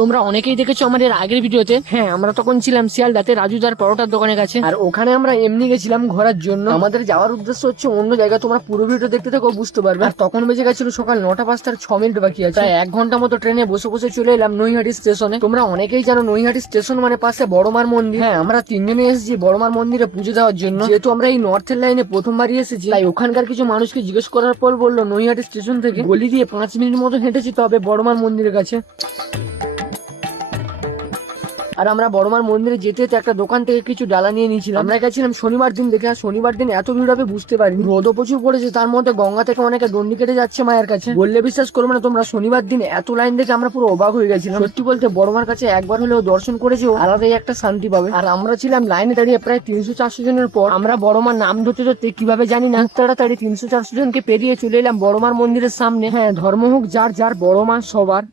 তোমরা অনেকেই দেখেছো আমাদের আগের ভিডিওতে। হ্যাঁ, আমরা তখন ছিলাম শিয়ালদাতে রাজুদার পরোটার দোকানের কাছে, আর ওখানে আমরা এমনি গেছিলাম ঘোরার জন্য। আমাদের যাওয়ার উদ্দেশ্য হচ্ছে অন্য জায়গায়, তোমরা পুরো ভিডিও দেখতে থাকো বুঝতে পারবে। আর তখন বেজে গেছিল সকাল 9:05 বাকি আছে, প্রায় 1 ঘন্টা মতো ট্রেনে বসে বসে চলে এলাম নৈহাটি স্টেশনে। তোমরা অনেকেই জানো নৈহাটি স্টেশন মানে পাশে বড়মার মন্দির। হ্যাঁ, আমরা 3 জনে এসেছি বড়মার মন্দিরে পুজো দেওয়ার জন্য। যেহেতু আমরা এই নর্থের লাইনে প্রথমবারই এসেছি, তাই ওখানকার কিছু মানুষকে জিজ্ঞেস করার পর বললো নৈহাটি স্টেশন থেকে গলি দিয়ে 5 মিনিট মতো হেঁটেছি তবে বড়মার মন্দিরের কাছে। আর আমরা বড়মার মন্দিরে যেতে যেতে একটা দোকান থেকে কিছু ডালা নিয়ে নিয়েছিলাম। আমরা গেছিলাম শনিবার দিন দেখে, আর শনিবার দিন এত ভিড় হবে বুঝতে পারিনি। রোদও প্রচুর পড়েছে, তার মধ্যে গঙ্গা থেকে অনেকে দণ্ডি কেটে যাচ্ছে মায়ের কাছে। বললে বিশ্বাস করবে না তোমরা, শনিবার দিন এত লাইন দেখে আমরা পুরো অবাক হয়ে গেছিলাম। সত্যি বলতে বড়মার কাছে একবার হলেও দর্শন করেছে আলাদাই একটা শান্তি পাবে। আর আমরা ছিলাম লাইনে দাঁড়িয়ে প্রায় 300-400 জনের পর। আমরা বড়মার নাম ধরতে ধরতে কিভাবে জানি না তাড়াতাড়ি 300-400 জনকে পেরিয়ে চলে এলাম বড়মার মন্দিরের সামনে। হ্যাঁ, ধর্ম হোক যার যার, বড়মা সবার।